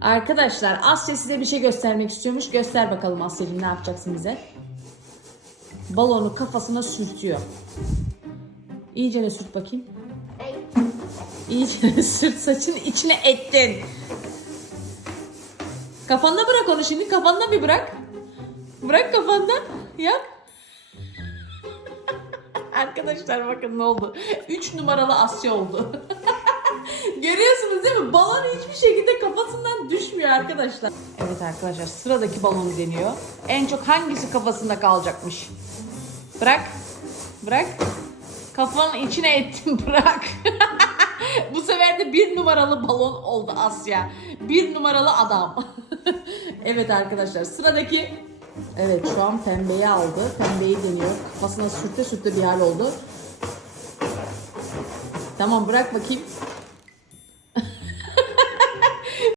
Arkadaşlar Asya size bir şey göstermek istiyormuş. Göster bakalım Asya'cığım ne yapacaksın bize? Balonu kafasına sürtüyor. İyice ne sürt bakayım. Ay. İyice ne sürt saçın içine ettin. Kafanda bırak onu şimdi. Kafanda bir bırak. Bırak kafanda. Yap. Arkadaşlar bakın ne oldu. 3 numaralı Asya oldu. Görüyorsunuz değil mi? Balon hiçbir şekilde arkadaşlar. Evet arkadaşlar sıradaki balon deniyor. En çok hangisi kafasında kalacakmış? Bırak. Bırak. Kafanın içine ettim bırak. Bu sefer de bir numaralı balon oldu Asya. Bir numaralı adam. evet arkadaşlar sıradaki Evet şu an pembeyi aldı. Pembeyi deniyor. Kafasına sürte sürte bir hal oldu. Tamam bırak bakayım.